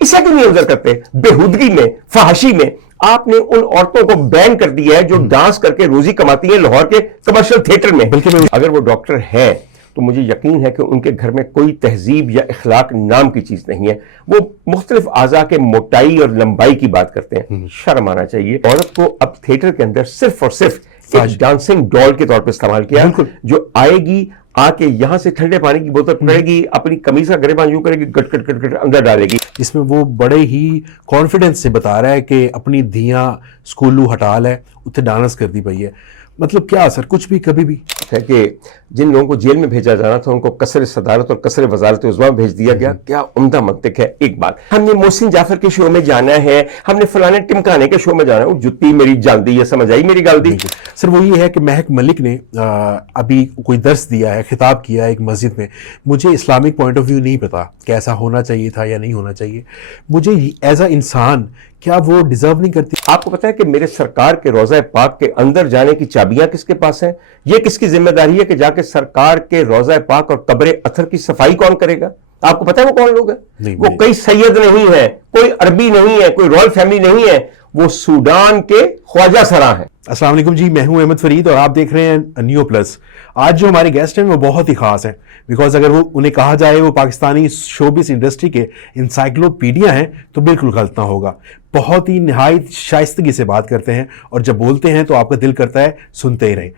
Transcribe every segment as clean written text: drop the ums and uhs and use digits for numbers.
इसे क्यों नहीं ऑब्जर्व करते? बेहूदगी में, फहाशी में आपने उन औरतों को बैन कर दिया है जो डांस करके रोजी कमाती हैं लाहौर के कमर्शियल थिएटर में। बिल्कुल। अगर वो डॉक्टर हैं तो मुझे यकीन है कि उनके घर में कोई तहजीब या इखलाक नाम की चीज नहीं है। वो मुख्तलिफ आज़ा के मोटाई और लंबाई की बात करते हैं। शर्म आना चाहिए। औरत को अब थिएटर के अंदर सिर्फ और सिर्फ एक डांसिंग डॉल के तौर पर इस्तेमाल किया, जो आएगी, आके यहां से ठंडे पानी की बोतल पकड़ेगी, अपनी कमीज का गिरेबान यूं करेगी, गट गट गट गट अंदर डालेगी। इसमें वो बड़े ही कॉन्फिडेंस से बता रहा है कि अपनी धियां स्कूलू हटाल है, उत्थे डांस कर दी पई है। मतलब क्या सर, कुछ भी कभी भी है कि जिन लोगों को जेल में भेजा जाना था उनको कसर सदारत और कसर वजारत उज़्मा में भेज दिया गया। क्या उम्दा मंतिक है। एक बात, हमने मोहसिन जाफर के शो में जाना है, हमने फलाने टिमकाने के शो में जाना है, वो जुत्ती मेरी जालदी है, समझ आई मेरी गालदी। सर वो ये है कि महक मलिक ने अभी कोई दर्स दिया है, खिताब किया है एक मस्जिद में। मुझे इस्लामिक पॉइंट ऑफ व्यू नहीं पता कैसा होना चाहिए था या नहीं होना चाहिए। मुझे एज अ इंसान क्या वो डिजर्व नहीं करती? आपको पता है कि मेरे सरकार के रोज़ा पाक के अंदर जाने की चाबियां किसके पास हैं? ये किसकी जिम्मेदारी है कि जाके सरकार के रोज़ा पाक और कब्र अथर की सफाई कौन करेगा? आपको पता है वो कौन लोग हैं? वो कोई सैयद नहीं है, कोई अरबी नहीं है, कोई रॉयल फैमिली नहीं है, वो सूडान के ख्वाजा सरा है। अस्सलाम वालेकुम जी, मैं हूं अहमद फरीद और आप देख रहे हैं न्यू प्लस। आज जो हमारे गेस्ट हैं वो बहुत ही खास हैं, बिकॉज अगर वो उन्हें कहा जाए वो पाकिस्तानी शोबिस इंडस्ट्री के इंसाइक्लोपीडिया हैं तो बिल्कुल गलत ना होगा। बहुत ही निहायत शाइस्तगी से बात करते हैं और जब बोलते हैं तो आपका दिल करता है सुनते ही रहें।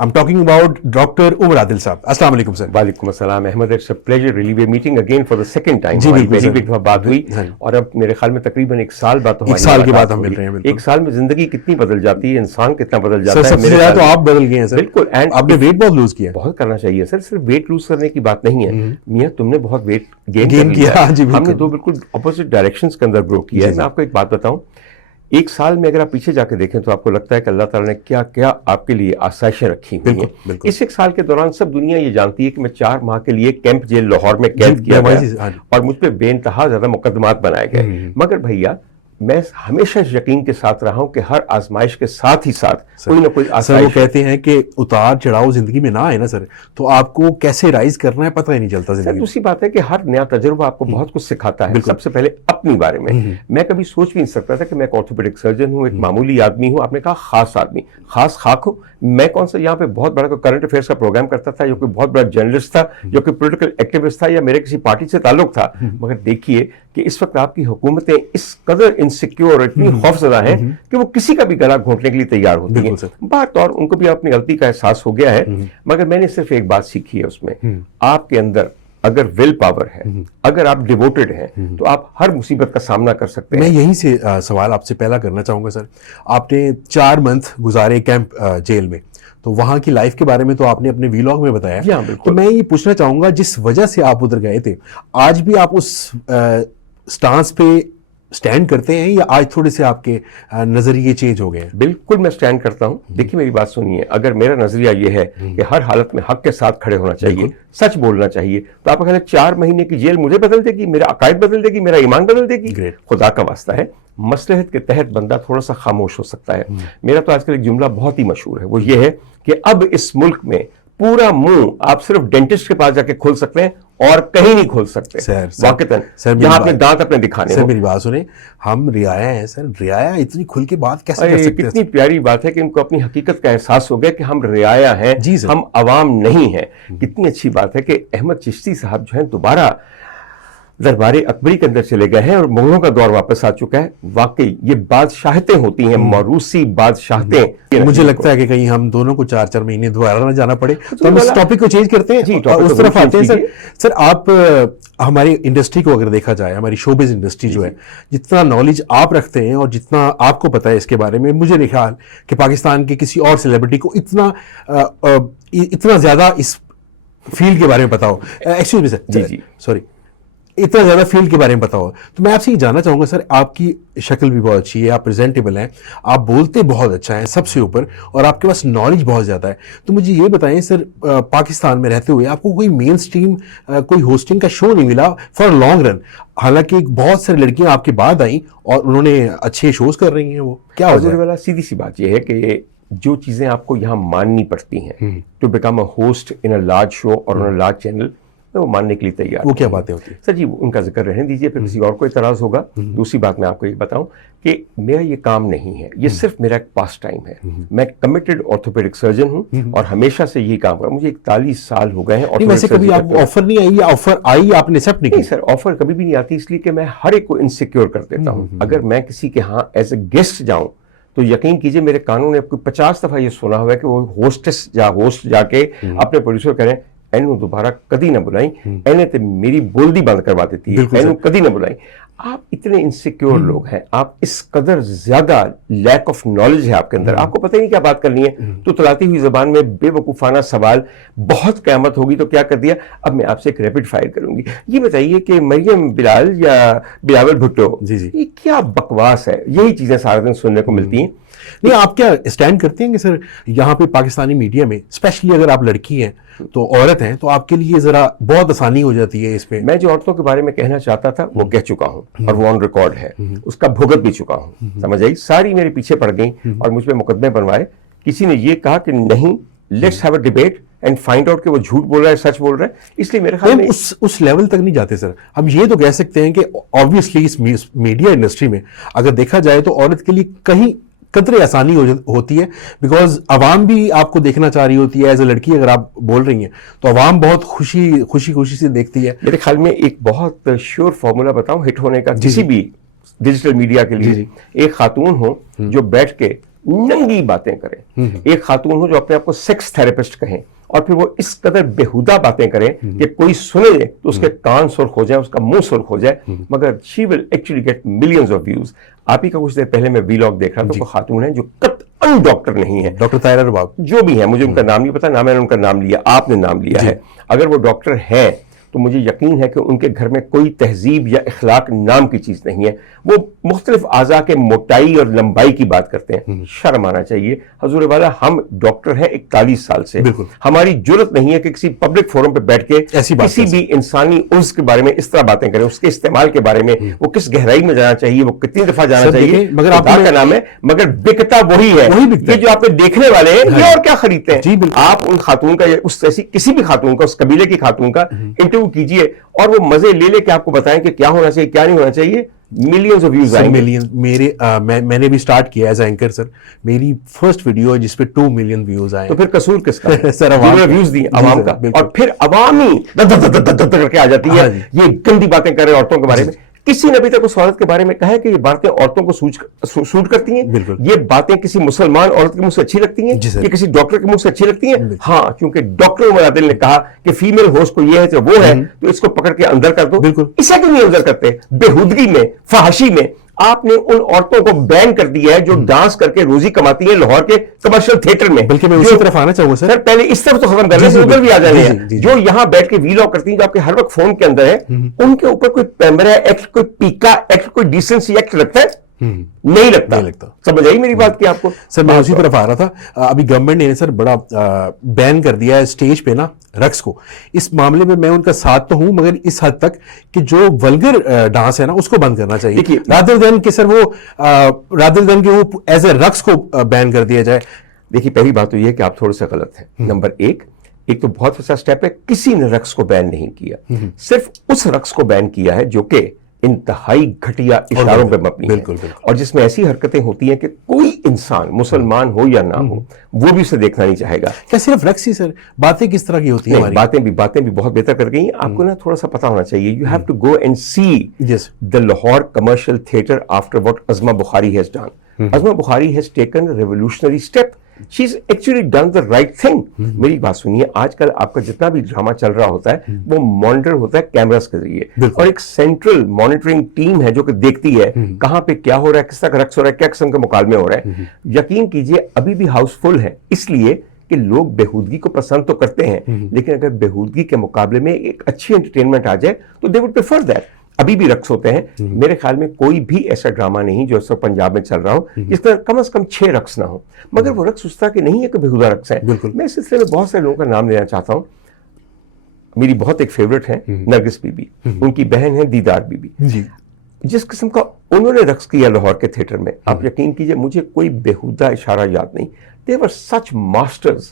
I'm talking about Dr. Umar Adil साहब। अस्सलाम वालेकुम सर। वालेकुम अस्सलाम Ahmed, it's a pleasure really we meeting again for the second time. जी बिल्कुल सर। पहली भी बात हुई और अब मेरे ख्याल में तकरीबन एक साल बाद तो एक साल के बाद हम मिल रहे हैं। एक साल में जिंदगी कितनी बदल जाती है, इंसान कितना बदल जाता है। सबसे ज्यादा तो आप बदल गए हैं सर। बिल्कुल। एंड आपने वेट बहुत लूज किया। बहुत करना चाहिए सर, सिर्फ वेट लूज करने की बात नहीं है मियां, तुमने बहुत वेट गेन किया। हमने दो बिल्कुल अपोजिट डायरेक्शंस के अंदर ग्रो किया है। मैं आपको एक बात बताऊं, एक साल में अगर आप पीछे जाके देखें तो आपको लगता है कि अल्लाह ताला ने क्या क्या आपके लिए आसाइशें रखी हुई हैं। इस एक साल के दौरान सब दुनिया ये जानती है कि मैं 4 माह के लिए कैंप जेल लाहौर में कैद किया गया और मुझ पर बेइंतहा ज्यादा मुकदमात बनाए गए। मगर भैया मैं हमेशा यकीन के साथ रहा हूं कि हर आजमाइश के साथ ही साथ कोई ना कोई सर वो कहते हैं कि उतार चढ़ाव जिंदगी में ना आए ना सर, तो आपको कैसे राइज करना है पता ही नहीं चलता जिंदगी। दूसरी बात है कि हर नया तजुर्बा आपको बहुत कुछ सिखाता है। सबसे पहले अपनी बारे में मैं कभी सोच भी नहीं सकता था कि मैं एक ऑर्थोपेडिक सर्जन हूं, एक मामूली आदमी हूं। आपने कहा खास आदमी, खास खाक हूं मैं। कौन सा यहाँ पे बहुत बड़ा करंट अफेयर्स का प्रोग्राम करता था, जो कोई बहुत बड़ा जर्नलिस्ट था, जो कोई पॉलिटिकल एक्टिविस्ट था या मेरे किसी पार्टी से ताल्लुक था। मगर देखिए कि इस वक्त आपकी हुकूमतें इस कदर इनसिक्योर, इतनी खौफजदा हैं कि वो किसी का भी गला घोंटने के लिए तैयार होती हैं। बात और उनको भी अपनी गलती का एहसास हो गया है। मगर मैंने सिर्फ एक बात सीखी है उसमें, आपके अंदर अगर विल पावर है, अगर आप डिवोटेड हैं तो आप हर मुसीबत का सामना कर सकते हैं। मैं यहीं से सवाल आपसे पहला करना चाहूंगा सर। आपने 4 मंथ गुजारे कैंप जेल में, तो वहां की लाइफ के बारे में तो आपने अपने वीलॉग में बताया। तो मैं ये पूछना चाहूंगा, जिस वजह से आप उधर गए थे, आज भी आप उस स्टांस पे स्टैंड करते हैं या आज थोड़े से आपके नजरिए चेंज हो गए हैं? बिल्कुल मैं स्टैंड करता हूं। देखिए मेरी बात सुनिए, अगर मेरा नजरिया यह है कि हर हालत में हक के साथ खड़े होना चाहिए, सच बोलना चाहिए, तो आप कहते 4 महीने की जेल मुझे बदल देगी, मेरा अकायद बदल देगी, मेरा ईमान बदल देगी? खुदा का वास्ता है, मसलहत के तहत बंदा थोड़ा सा खामोश हो सकता है। मेरा तो आजकल एक जुमला बहुत ही मशहूर है, वो ये है कि अब इस मुल्क में पूरा मुंह आप सिर्फ डेंटिस्ट के पास जाके खोल सकते हैं और कहीं नहीं खोल सकते। वाकतन जहां अपने दांत अपने दिखाने। सर मेरी बात सुने, हम रियाया हैं सर, रियाया इतनी खुल के बात कैसे कर सकते हैं? कितनी प्यारी बात है कि इनको अपनी हकीकत का एहसास हो गया कि हम रियाया हैं, हम अवाम नहीं हैं। कितनी अच्छी बात है कि अहमद चिश्ती साहब जो है दोबारा दरबार अकबरी के अंदर चले गए हैं और मुगलों का दौर वापस आ चुका है। वाकई ये बादशाहतें होती हैं, मौरूसी बादशाहतें। मुझे लगता है कि कहीं हम दोनों को 4-4 महीने दोबारा ना जाना पड़े, तो हम इस टॉपिक को चेंज करते हैं और उस तरफ आते हैं। सर आप हमारी इंडस्ट्री को अगर देखा जाए, हमारी शोबिज इंडस्ट्री जो है, जितना नॉलेज आप रखते हैं और जितना आपको पता है इसके बारे में, मुझे नहीं ख्याल कि पाकिस्तान के किसी और सेलिब्रिटी को इतना ज्यादा इस फील्ड के बारे में पता हो। एक्सक्यूज मी सर, जी सॉरी, इतना ज्यादा फील्ड के बारे में पता हो। तो मैं आपसे ये जानना चाहूंगा सर, आपकी शक्ल भी बहुत अच्छी है, आप प्रेजेंटेबल हैं, आप बोलते बहुत अच्छा है सबसे ऊपर, और आपके पास नॉलेज बहुत ज्यादा है। तो मुझे ये बताएं सर, पाकिस्तान में रहते हुए आपको कोई मेन स्ट्रीम कोई होस्टिंग का शो नहीं मिला फॉर लॉन्ग रन? हालांकि बहुत सारी लड़कियां आपके बाद आई और उन्होंने अच्छे शोज कर रही हैं, वो क्या हो जाए? सीधी सी बात यह है कि जो चीजें आपको यहाँ माननी पड़ती हैं to become a host in a large show और ऑन अ लार्ज चैनल, मैं वो मानने के लिए तैयार वो हूं। क्या बातें होती है सर जी, उनका जिक्र रहने दीजिए, फिर किसी और को इतराज होगा। दूसरी बात मैं आपको ये बताऊं कि मेरा ये काम नहीं है, ये सिर्फ मेरा एक पास टाइम है। मैं कमिटेड ऑर्थोपेडिक सर्जन हूं और हमेशा से यही काम कर, मुझे 41 साल हो गए हैं। नहीं, वैसे कभी आप ऑफर नहीं आई या ऑफर आई आपने एक्सेप्ट नहीं नहीं की? सर, ऑफर कभी भी नहीं आती, इसलिए कि मैं हर एक को इनसिक्योर कर देता हूं। अगर मैं किसी के यहाँ एज ए गेस्ट जाऊं तो यकीन कीजिए मेरे कानून ने आपको 50 दफा ये सुना हुआ है कि वो होस्टेस या होस्ट जाके अपने प्रोड्यूसर करें एनू दोबारा कदी ना बुलाई, एने ते मेरी बोलदी बंद करवा देती है, एनू कदी ना बुलाई। आप इतने इनसिक्योर लोग हैं, आप इस कदर ज्यादा लैक ऑफ नॉलेज है आपके अंदर, आपको पता ही नहीं क्या बात करनी है। तो तलाती हुई जबान में बेवकूफाना सवाल, बहुत क़यामत होगी तो क्या कर दिया। अब मैं आपसे एक रैपिड फायर करूंगी। ये बताइए कि मरियम बिलाल या बिलावल भुट्टो, ये क्या बकवास है? यही चीजें सारा दिन सुनने को मिलती हैं। नहीं, आप क्या स्टैंड करते हैं कि सर यहाँ पे पाकिस्तानी मीडिया में स्पेशली अगर आप लड़की हैं तो औरत हैं तो आपके लिए जरा बहुत आसानी हो जाती है इस पे? मैं जो औरतों के बारे में कहना चाहता था वो कह चुका हूं और वो ऑन रिकॉर्ड है, उसका भुगत भी चुका हूं। समझ आई? सारी मेरे पीछे पड़ गई और मुझ पे मुकदमे बनवाए। किसी ने ये कहा कि नहीं, let's have a debate and find out कि वो झूठ बोल रहा है सच बोल रहा है। इसलिए मेरे ख्याल में उस लेवल तक नहीं जाते सर। हम ये तो कह सकते हैं कि ऑब्वियसली इस मीडिया इंडस्ट्री में अगर देखा जाए तो औरत के लिए कहीं कतरे आसानी होती है, बिकॉज अवाम भी आपको देखना चाह रही होती है। एज ए लड़की अगर आप बोल रही हैं तो अवाम बहुत खुशी से देखती है। मेरे ख्याल में एक बहुत श्योर फॉर्मूला बताऊं हिट होने का किसी भी डिजिटल मीडिया के लिए, एक खातून हो जो बैठ के नंगी बातें करें, एक खातून हो जो अपने आप को सेक्स थेरेपिस्ट कहें और फिर वो इस कदर बेहुदा बातें करें कि कोई सुने तो उसके कान सुर्ख हो जाए, उसका मुंह सुर्ख हो जाए, मगर she will actually get millions of views. आप ही का कुछ देर पहले मैं वीलॉग देख रहा था, वो खातून है जो कतई डॉक्टर नहीं है, डॉक्टर तायरा रबाब जो भी है, मुझे उनका नाम नहीं पता, ना मैंने उनका नाम लिया, आपने नाम लिया है। अगर वो डॉक्टर है तो मुझे यकीन है कि उनके घर में कोई तहजीब या इखलाक नाम की चीज नहीं है। वो मुख्तलिफ आज़ा के मोटाई और लंबाई की बात करते हैं। शर्म आना चाहिए हजूर वाला। हम डॉक्टर हैं 41 साल से, हमारी जरूरत नहीं है कि किसी पब्लिक फोरम पे बैठ के किसी भी इंसानी उर्स के बारे में इस तरह बातें करें, उसके इस्तेमाल के बारे में, वो किस गहराई में जाना चाहिए, वो कितनी दफा जाना चाहिए, मगर आपका नाम है, मगर बिकता वही है। ये जो आपके देखने वाले हैं ये और क्या खरीदते हैं? आप उन खातून का, उस ऐसी किसी भी खातून का, उस कबीले की खातून का इंटरव्यू कीजिए और वो मजे ले ले के आपको बताएं कि क्या होना चाहिए क्या नहीं होना चाहिए। मिलियंस ऑफ व्यूज आएंगे। मैंने भी स्टार्ट किया एज एंकर सर। मेरी फर्स्ट वीडियो है जिसपे 2 मिलियन व्यूज आए। तो फिर कसूर किसका? सर अवाम व्यूज दिए अवाम का, और फिर अवाम ही करके आ जाती है। ये गंदी बातें कर रहे औरतों के बारे में। किसी ने अभी तक उस औरत के बारे में कहा है कि ये बातें औरतों को सूट करती हैं? ये बातें किसी मुसलमान औरत के मुंह से अच्छी लगती हैं? ये किसी डॉक्टर के मुंह से अच्छी लगती हैं? हाँ, क्योंकि डॉक्टर मुलादिल ने कहा कि फीमेल होस्ट को ये है तो वो है, तो इसको पकड़ के अंदर कर दो। इसे क्यों नहीं अंदर करते? बेहुदगी में, फहाशी में आपने उन औरतों को बैन कर दिया है जो डांस करके रोजी कमाती है लाहौर के कमर्शियल थिएटर में। बल्कि मैं उसी तरफ आना चाहूंगा सर। पहले इस तरफ तो खत्म कर रहे, उधर भी आ जाएंगे। जो यहाँ बैठ के वीलॉग करती हैं, जो आपके हर वक्त फोन के अंदर है, उनके ऊपर कोई कैमरा एक्ट, कोई पीका एक्ट, कोई डिसेंसी एक्ट लगता है? नहीं लगता। समझ आई मेरी बात की आपको? सर मैं उसी तरफ आ रहा था। अभी गवर्नमेंट ने सर बड़ा बैन कर दिया है स्टेज पे ना रक्स को। इस मामले में मैं उनका साथ तो हूं, मगर इस हद तक कि जो वल्गर डांस है ना उसको बंद करना चाहिए, रादर देन कि सर वो एज ए रक्स को बैन कर दिया जाए। देखिए, पहली बात तो यह है कि आप थोड़े से गलत हैं। नंबर एक तो बहुत अच्छा स्टेप है, किसी ने रक्स को बैन नहीं किया, सिर्फ उस रक्स को बैन किया है जो कि इंतहाई घटिया इशारों पे मबनी है और जिसमें ऐसी हरकतें होती हैं कि कोई इंसान मुसलमान हो या ना हो वो भी उसे देखना नहीं चाहेगा। क्या सिर्फ रक्स ही सर? बातें किस तरह की होती है? बातें भी बहुत बेहतर कर गई हैं। आपको ना थोड़ा सा पता होना चाहिए। You have to go and see the Lahore commercial theatre after what Azma Bukhari has done. Azma Bukhari has taken a revolutionary step. She's actually done the right thing. मेरी बात सुनिए, आजकल आपका जितना भी ड्रामा चल रहा होता है वो मॉनिटर होता है कैमरास के जरिए, और एक सेंट्रल मॉनिटरिंग टीम है जो कि देखती है कहां पे क्या हो रहा है, किस तरह का रक्स हो रहा है, क्या किस्म के मुकालमे हो रहे हैं। यकीन कीजिए अभी भी हाउसफुल है, इसलिए कि लोग बेहूदगी को पसंद तो करते हैं, लेकिन अगर बेहूदगी के मुकाबले में एक अच्छी एंटरटेनमेंट आ जाए तो दे वुड प्रेफर दैट। अभी भी रक्स होते हैं। मेरे ख्याल में कोई भी ऐसा ड्रामा नहीं जो इस वक्त पंजाब में चल रहा हो जिसका कम से कम 6 रक्स ना हो, मगर वो रक्स उस तरह के नहीं है कि बेहुदा रक्स है। मैं इस सिलसिले में बहुत सारे लोगों का नाम लेना चाहता हूँ। मेरी बहुत एक फेवरेट है नरगिस बीबी, उनकी बहन है दीदार बीबी। जिस किस्म का उन्होंने रक्स किया लाहौर के थिएटर में, आप यकीन कीजिए मुझे कोई बेहुदा इशारा याद नहीं। They were such masters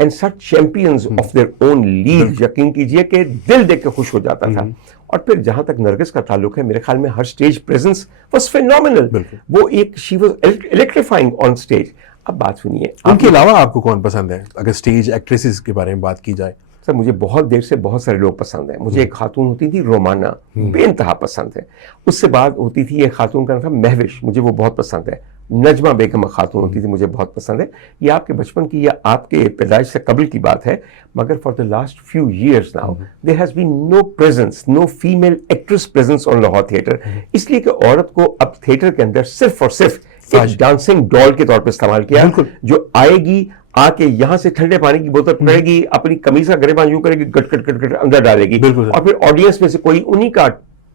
and such champions of their own league, यकीन कीजिए कि दिल देख के खुश हो जाता था। और फिर जहां तक नरगिस का ताल्लुक है, मेरे ख्याल में हर स्टेज प्रेजेंस वाज फेनोमेनल। वो एक she was electrifying on stage. अब बात सुनिए, उनके अलावा आपको कौन पसंद है अगर स्टेज एक्ट्रेसेस के बारे में बात की जाए? सर मुझे बहुत देर से बहुत सारे लोग पसंद हैं। मुझे एक खातून होती थी रोमाना, बेइंतहा पसंद है। उससे बाद होती थी एक खातून का नाम था महविश, मुझे वो बहुत पसंद है। नजमा बेगम खातून होती थी, मुझे बहुत पसंद है। ये आपके बचपन की या आपके पैदाइश से कबल की बात है, मगर for the last few years now there has been no presence, no female actress presence on Lahore theatre. इसलिए कि औरत को अब थिएटर के अंदर सिर्फ और सिर्फ एक डांसिंग डॉल के तौर पर इस्तेमाल किया, जो आएगी, आके यहां से ठंडे पानी की बोतल पकड़ेगी, अपनी कमीज का गिरेबान यूं करेगी, गट गट गट गट अंदर डालेगी, और फिर ऑडियंस में से कोई उन्हीं का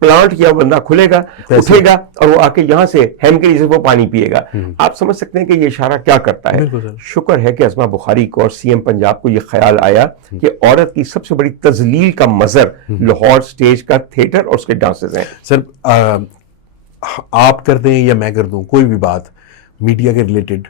प्लांट किया बंदा खुलेगा, उठेगा और वो आके यहां से हैम के नीचे वो पानी पिएगा। आप समझ सकते हैं कि ये इशारा क्या करता है। शुक्र है कि अज़मा बुखारी को और सीएम पंजाब को ये ख्याल आया कि औरत की सबसे बड़ी तजलील का मजर लाहौर स्टेज का थिएटर और उसके डांसेस हैं। सर आप कर दें या मैं कर दूं कोई भी बात मीडिया के रिलेटेड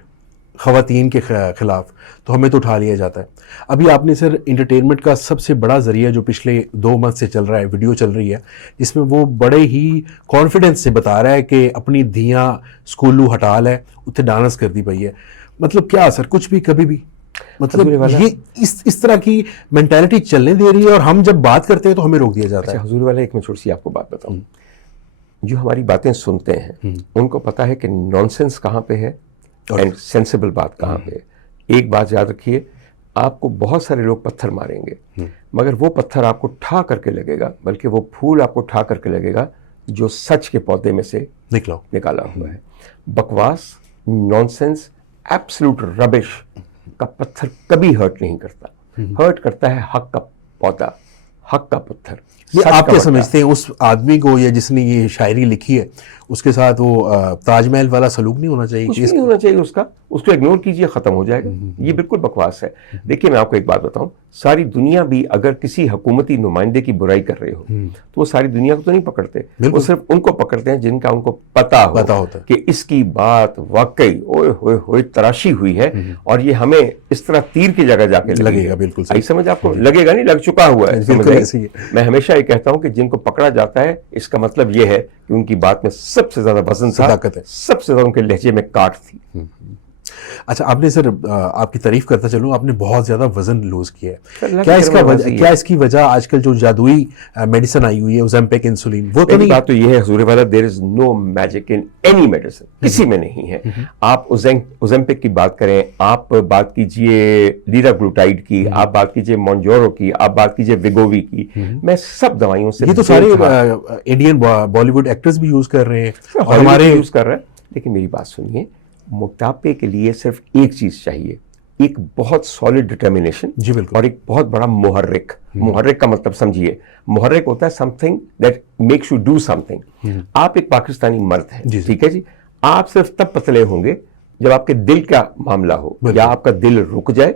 ख़वातीन के खिलाफ, तो हमें तो उठा लिया जाता है। अभी आपने सर इंटरटेनमेंट का सबसे बड़ा ज़रिया जो पिछले 2 मंथ से चल रहा है, वीडियो चल रही है, जिसमें वो बड़े ही कॉन्फिडेंस से बता रहा है कि अपनी धियाँ स्कूलू हटाल है, उत्थे डांस कर दी पई है। मतलब क्या सर, कुछ भी कभी भी, मतलब ये इस तरह की मेंटालिटी चलने दे रही है, और हम जब बात करते हैं तो हमें रोक दिया जाता है। हुजूर वाला, एक मैं छोटी सी आपको बात बताऊं, जो हमारी बातें सुनते हैं उनको पता है कि नॉनसेंस कहाँ पे है एंड सेंसिबल बात कहाँ पे है। एक बात याद रखिए, आपको बहुत सारे लोग पत्थर मारेंगे, मगर वो पत्थर आपको ठा करके लगेगा, बल्कि वो फूल आपको ठा करके लगेगा जो सच के पौधे में से निकाला हुआ है। बकवास, नॉनसेंस, एब्सोल्यूट रबिश का पत्थर कभी हर्ट नहीं करता। हर्ट करता है हक का पौधा, हक का पत्थर। ये आप क्या समझते हैं, उस आदमी को या जिसने ये शायरी लिखी है उसके साथ वो ताजमहल वाला सलूक नहीं होना चाहिए? कुछ नहीं होना चाहिए उसको इग्नोर कीजिए, खत्म हो जाएगा। ये बिल्कुल बकवास है। देखिए मैं आपको एक बात बताऊं, सारी दुनिया भी अगर किसी हुकूमती नुमाइंदे की बुराई कर रहे हो तो वो सारी दुनिया को तो नहीं पकड़ते, वो सिर्फ उनको पकड़ते हैं जिनका उनको पता होता है कि इसकी बात वाकई ओए होए होए तराशी हुई है और ये हमें इस तरह तीर की जगह जाके लगेगा। बिल्कुल सही समझ, आपको लगेगा नहीं, लग चुका हुआ है। मैं हमेशा ये कहता हूं कि जिनको पकड़ा जाता है इसका मतलब ये है कि उनकी बात में सबसे ज्यादा वजन था, सबसे ज्यादा उनके लहजे में काट थी। अच्छा, आपने सर आपकी तारीफ करता चलूं, आपने बहुत ज्यादा वजन लूज किया है। क्या इसकी वजह आजकल जो जादुई मेडिसिन आई हुई है, ओज़ेम्पिक, इंसुलिन, वो तो नहीं? बात तो ये है हुजूर वाला, there is no magic in any medicine, किसी में नहीं है। आप ओज़ेम्पिक की बात करें, आप बात कीजिए लीराग्लूटाइड की, आप बात कीजिए मोंजोरो की, आप बात कीजिए विगोवी की, मैं सब दवाइयों से, ये तो सारे इंडियन बॉलीवुड एक्टर्स भी यूज कर रहे हैं, हमारे यूज कर रहे हैं। लेकिन मेरी बात सुनिए, मोटापे के लिए सिर्फ एक चीज चाहिए, एक बहुत सॉलिड डिटर्मिनेशन, जी बिल्कुल, और एक बहुत बड़ा मुहर्रिक। मुहर्रिक का मतलब समझिए, मुहर्रिक होता है something that makes you do something. आप एक पाकिस्तानी मर्द हैं, ठीक है जी, आप सिर्फ तब पतले होंगे जब आपके दिल का मामला हो, या आपका दिल रुक जाए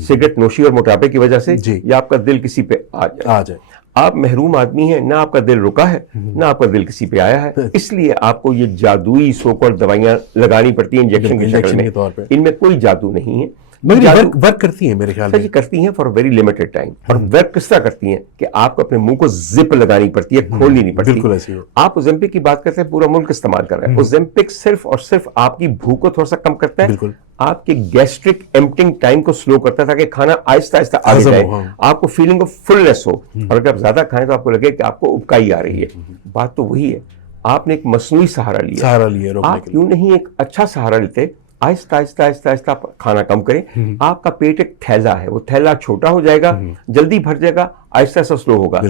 सिगरेट नोशी और मोटापे की वजह से, या आपका दिल किसी पे आ जाए। आप महरूम आदमी हैं, ना आपका दिल रुका है ना आपका दिल किसी पे आया है, इसलिए आपको ये जादुई सोकॉल्ड दवाइयां लगानी पड़ती हैं इंजेक्शन की शक्ल में। इनमें कोई जादू नहीं है, मगर वर्क करती हैं मेरे ख्याल में। करती हैं फॉर वेरी लिमिटेड टाइम। और वर्क किस तरह करती हैं कि आपको अपने मुंह को जिप लगानी पड़ती है, खोलनी नहीं पड़ती। बिल्कुल ऐसी हो। आप ओज़ेम्पिक की बात करते हैं, पूरा मुल्क इस्तेमाल कर रहा है। ओज़ेम्पिक सिर्फ और सिर्फ आपकी भूख को थोड़ा सा कम करता है, बिल्कुल, आपके गैस्ट्रिक एम्प्टिंग टाइम को स्लो करता है ताकि खाना आहिस्ता आहिस्ता आगे जाए, आपको फीलिंग ऑफ फुलनेस हो। और अगर आप ज्यादा खाएं तो आपको लगे कि आपको उबकाई आ रही है। बात तो वही है, आपने एक मसनूई सहारा लिया। आप क्यों नहीं एक अच्छा सहारा लेते, आहिस्ता आहिस्ता आहिस्ता आहिस्ता खाना कम करें। आपका पेट एक थैला है, वो थैला छोटा हो जाएगा, जल्दी भर जाएगा, आहिस्ता आहिस्ता स्लो होगा।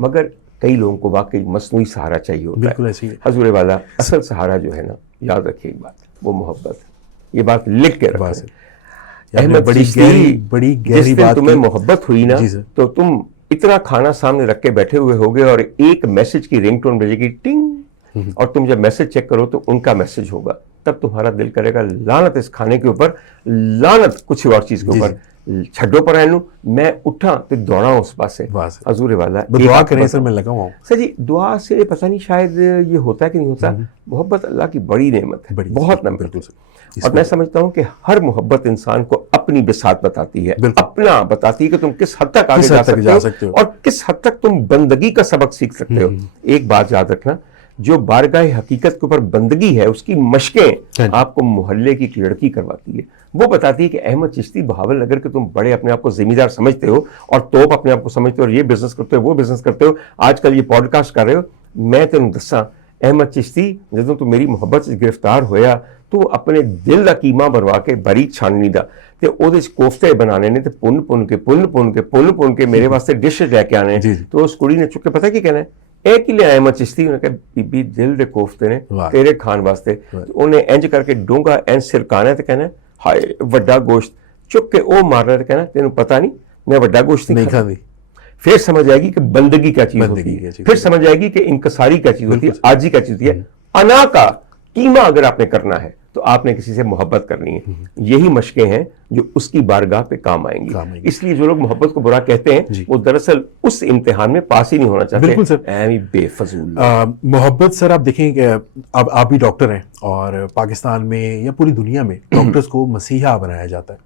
मगर कई लोगों को वाकई मसनूई सहारा चाहिए होता है। हजूरे वाला असल सहारा जो है ना, याद रखिए एक बात, वो मोहब्बत है। ये बात लिख के रखो। बड़ी गहरी बात। तुम्हें मोहब्बत हुई ना तो तुम इतना खाना सामने रख के बैठे हुए होगे और एक मैसेज की रिंगटोन बजेगी टिंग, और तुम जब मैसेज चेक करो तो उनका मैसेज होगा, तब तुम्हारा दिल करेगा लानत इस खाने के ऊपर, लानत कुछ और चीज के ऊपर, छड्डो पर रहनू, मैं उठा तो दौड़ा उस पास से हजूर वाला। दुआ करें सर, मैं लगा हुआ हूं सर जी। दुआ से पता नहीं शायद ये होता है कि नहीं होता, मोहब्बत अल्लाह की बड़ी नेमत है, बहुत नेमत है। और मैं समझता हूं कि हर मोहब्बत इंसान को अपनी बिसात बताती है, अपना बताती है कि तुम किस हद तक आगे जा सकते हो और किस हद तक तुम बंदगी का सबक सीख सकते हो। एक बात याद रखना, जो बारगाह हकीकत के ऊपर बंदगी है उसकी मशकें आपको मोहल्ले की लड़की करवाती है। वो बताती है कि अहमद चिश्ती बहावल नगर के तुम बड़े अपने आप को जिम्मेदार समझते हो और तोप अपने आप को समझते हो और ये बिजनेस करते हो वो बिजनेस करते हो, आजकल ये पॉडकास्ट कर रहे हो। मैं तेन दसा अहमद चिश्ती जो तू मेरी मोहब्बत से गिरफ्तार होया, तू अपने दिल का कीमा बनवा के बारीक छाननी दा ते ओदे च कोफ्ते बनाने ने ते पुन के मेरे वास्ते डिश लेके आने। तो उस कुड़ी ने चुप के पता की कहना है, एक ही ले आया अहमद चिश्ती, उन्हें कहा बीबी दिल दे कोफ्ते ने तेरे खान वास्ते। उन्हें इंज करके डूंगा इंज सिरकाना ते कहना हाय वड्डा गोश्त, चुप के ओ मारना ते कहना तेन पता नहीं मैं वड्डा गोश्त नहीं खाती। फिर समझ आएगी कि बंदगी क्या चीज होती है, फिर समझ आएगी कि इंकसारी क्या चीज होती है, आजी क्या चीज होती है। अना का कीमा अगर आपने करना है तो आपने किसी से मोहब्बत करनी है। यही मशकें हैं जो उसकी बारगाह पे काम आएंगी। इसलिए जो लोग मोहब्बत को बुरा कहते हैं वो दरअसल उस इम्तिहान में पास ही नहीं होना चाहते। बिल्कुल सर, बेफजूल मोहब्बत। सर आप देखेंगे, अब आप भी डॉक्टर हैं और पाकिस्तान में या पूरी दुनिया में डॉक्टर्स को मसीहा बनाया जाता है,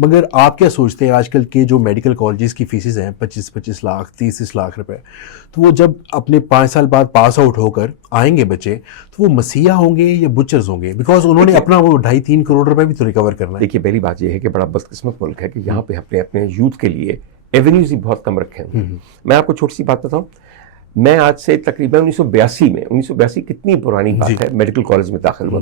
मगर आप क्या सोचते हैं आजकल के जो मेडिकल कॉलेजेस की फीसेस हैं 25-25 लाख 30 लाख रुपए, तो वो जब अपने 5 साल बाद पास आउट होकर आएंगे बच्चे, तो वो मसीहा होंगे या बुचर्स होंगे? बिकॉज उन्होंने अपना वो 2.5-3 करोड़ रुपए भी तो रिकवर करना है। देखिए पहली बात यह है कि बड़ा बदकिस्मत मुल्क है कि यहाँ पे अपने यूथ के लिए एवेन्यूज ही बहुत कम रखे हैं। मैं आपको छोटी सी बात बताऊं, मैं आज से तकरीबन 1982 कितनी पुरानी बात है, मेडिकल कॉलेज में दाखिल हुआ।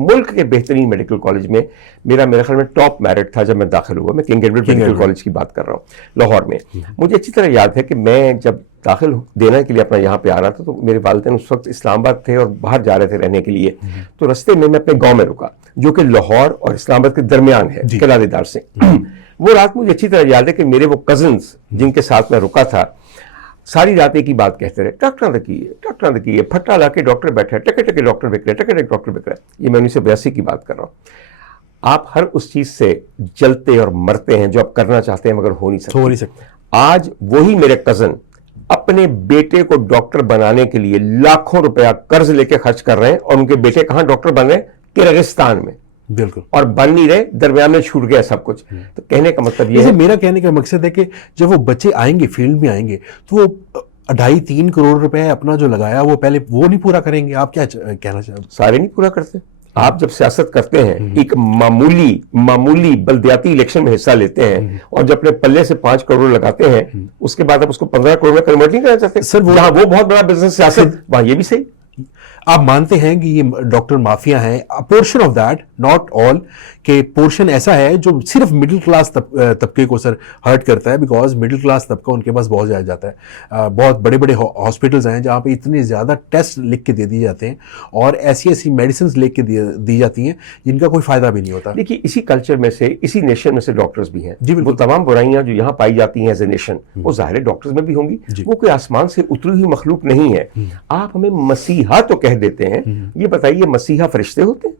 मुल्क के बेहतरीन मेडिकल कॉलेज में मेरा ख्याल में टॉप मेरिट था जब मैं दाखिल हुआ। मैं किंग एडवर्ड मेडिकल कॉलेज की बात कर रहा हूँ लाहौर में। मुझे अच्छी तरह याद है कि मैं जब दाखिल देने के लिए अपना यहाँ पे आ रहा था तो मेरे वालिदैन उस वक्त इस्लामाबाद थे और बाहर जा रहे थे रहने के लिए। तो रास्ते में मैं अपने गाँव में रुका जो कि लाहौर और इस्लामाबाद के दरमियान है, किलादेदार से। वो रात मुझे अच्छी तरह याद है कि मेरे वो कजन्स जिनके साथ मैं रुका था सारी रात एक ही बात कहते रहे, डॉक्टर दकी है, फट्टा ला के डॉक्टर बैठा है, टके डॉक्टर बिक रहे, टके डॉक्टर बिक रहा है। ये मैं 1982 की बात कर रहा हूँ। आप हर उस चीज से जलते और मरते हैं जो आप करना चाहते हैं मगर हो नहीं सकते। आज वही मेरे कजन अपने बेटे को डॉक्टर बनाने के लिए लाखों रुपया कर्ज लेके खर्च कर रहे हैं और उनके बेटे कहां डॉक्टर बन रहे हैं? किर्गिस्तान में। बिल्कुल, और बन नहीं रहे, दरमियान में छूट गया सब कुछ। तो कहने का मतलब ये है, मेरा कहने का मकसद है कि जब वो बच्चे आएंगे फील्ड में आएंगे तो वो 2.5-3 करोड़ रुपए अपना जो लगाया वो पहले वो नहीं पूरा करेंगे। आप क्या कहना चाहते? सारे नहीं पूरा करते। आप जब सियासत करते हैं, एक मामूली बल्दियाती इलेक्शन में हिस्सा लेते हैं और जब अपने पल्ले से 5 करोड़ लगाते हैं, उसके बाद आप उसको 15 करोड़ में कन्वर्ट नहीं करना चाहते सर। वो बहुत बड़ा बिजनेस सियासत, वहां ये भी सही। आप मानते हैं कि ये डॉक्टर माफिया हैं? Portion of that, not all, के पोर्शन ऐसा है जो सिर्फ मिडिल क्लास तबके को सर हर्ट करता है, बिकॉज मिडिल क्लास तबका उनके पास बहुत ज़्यादा जाता है। बहुत बड़े बड़े हॉस्पिटल्स हैं जहाँ पे इतने ज़्यादा टेस्ट लिख के दे दिए जाते हैं और ऐसी मेडिसिन लिख के दी जाती हैं जिनका कोई फायदा भी नहीं होता। देखिए इसी कल्चर में से, इसी नेशन में से डॉक्टर्स भी हैं। जी, वो तमाम बुराइयां जो यहाँ पाई जाती हैं एज ए नेशन, वो ज़ाहिर डॉक्टर्स में भी होंगी। वो कोई आसमान से उतरी हुई मखलूक नहीं है। आप हमें मसीहा तो कह देते हैं, ये बताइए मसीहा फरिश्ते होते हैं?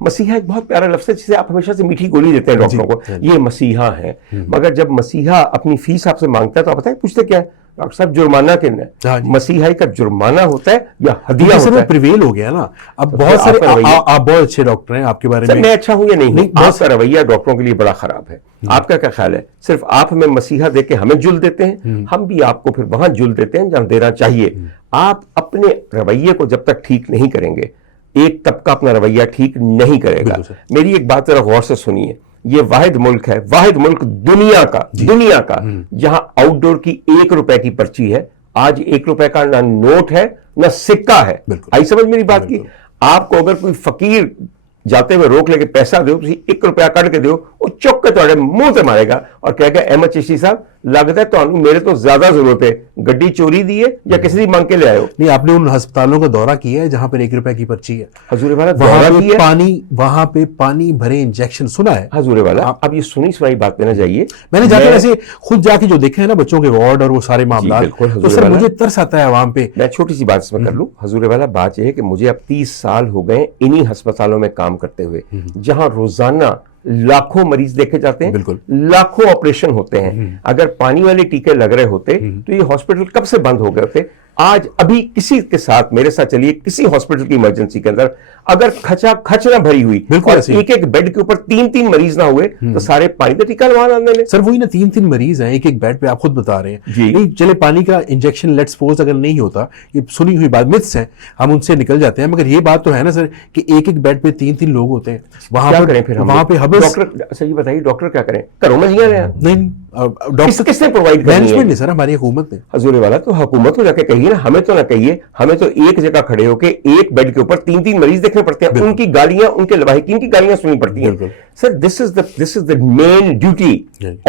मसीहा एक बहुत प्यारा लफ्ज़ है जिसे आप हमेशा से मीठी गोली देते हैं डॉक्टरों को, ये मसीहा है। मगर जब मसीहा अपनी फीस आपसे मांगता है तो आप बताइए पूछते क्या है? डॉक्टर साहब जुर्माना कितना है? मसीहाई का जुर्माना होता है या हदिया होता है? प्रिवेल हो गया ना अब। बहुत सारे आप बहुत अच्छे डॉक्टर हैं, आपके बारे में मैं अच्छा हूं या नहीं, आपका रवैया डॉक्टरों के लिए बड़ा खराब है। आपका क्या ख्याल है? सिर्फ आप हमें मसीहा देके हमें जुल देते हैं, हम भी आपको फिर वहां जुल देते हैं जहां देना चाहिए। आप अपने रवैये को जब तक ठीक नहीं करेंगे, एक तबका अपना रवैया ठीक नहीं करेगा। मेरी एक बात जरा गौर से सुनिए, ये वाहिद मुल्क है, वाहिद मुल्क दुनिया का जहां आउटडोर की 1 रुपए की पर्ची है। आज 1 रुपए का ना नोट है ना सिक्का है। आई समझ मेरी बात की? आपको अगर कोई फकीर जाते हुए रोक लेके पैसा दो, 1 रुपया काट के दो, वो चौक के ਤੁਹਾਡੇ ਮੂੰਹ ਤੇ ਮਾਰੇਗਾ और कहेगा अहमद चिश्ती साहब लगता है ਤੁਹਾਨੂੰ मेरे तो ज्यादा जरूरत है, गड्डी चोरी दी है या किसी की मांग के ले आए हो। नहीं, आपने उन अस्पतालों का दौरा किया है जहां पर 1 रुपए की पर्ची है, हजूर वाला वहां पे पानी भरे इंजेक्शन सुना है हजूर वाला। आप ये सुनी सुनाई बात पे ना जाइए। मैंने जाकर ऐसे खुद जाके जो देखे हैं ना बच्चों के वार्ड और वो सारे मामला, तो सर मुझे तरस आता है आवाम पे। मैं छोटी सी बात इसमें कर लूं हजूर वाला, बात यह है कि मुझे अब 30 साल हो गए इन्हीं अस्पतालों में काम करते हुए, जहां रोजाना लाखों मरीज देखे जाते हैं, बिल्कुल लाखों ऑपरेशन होते हैं। अगर पानी वाले टीके लग रहे होते तो ये हॉस्पिटल कब से बंद हो गए थे। आज अभी किसी के साथ, मेरे साथ चलिए, किसी हॉस्पिटल की इमरजेंसी के अंदर अगर खचा खच ना भरी हुई और एक एक बेड के ऊपर 3-3 मरीज ना हुए तो सारे पानी का टीका लगवाना आने। सर वही ना, 3-3 मरीज हैं एक एक बेड पे, आप खुद बता रहे हैं। नहीं चले पानी का इंजेक्शन लेट्स सपोज अगर नहीं होता, ये सुनी हुई बात, मिथ्स हैं, हम उनसे निकल जाते हैं, मगर ये बात तो है ना सर कि एक एक बेड पे 3-3 लोग होते हैं। वहां क्या करें फिर, वहां पे डॉक्टर, सही बताइए डॉक्टर क्या करें, घरों में जिया रहे हैं। नहीं डॉक्टर किसने प्रोवाइड करनी है? मैनेजमेंट ने सर, हमारी हुकूमत ने। हजूर वाला तो हुकूमत को जाके कहिए ना, हमें तो ना कहिए, हमें तो एक जगह खड़े होकर एक बेड के ऊपर 3-3 मरीज देखने पड़ते हैं, उनकी गालियां, उनके लवाहिकीन की गालियां सुननी पड़ती हैं। Sir this is the main duty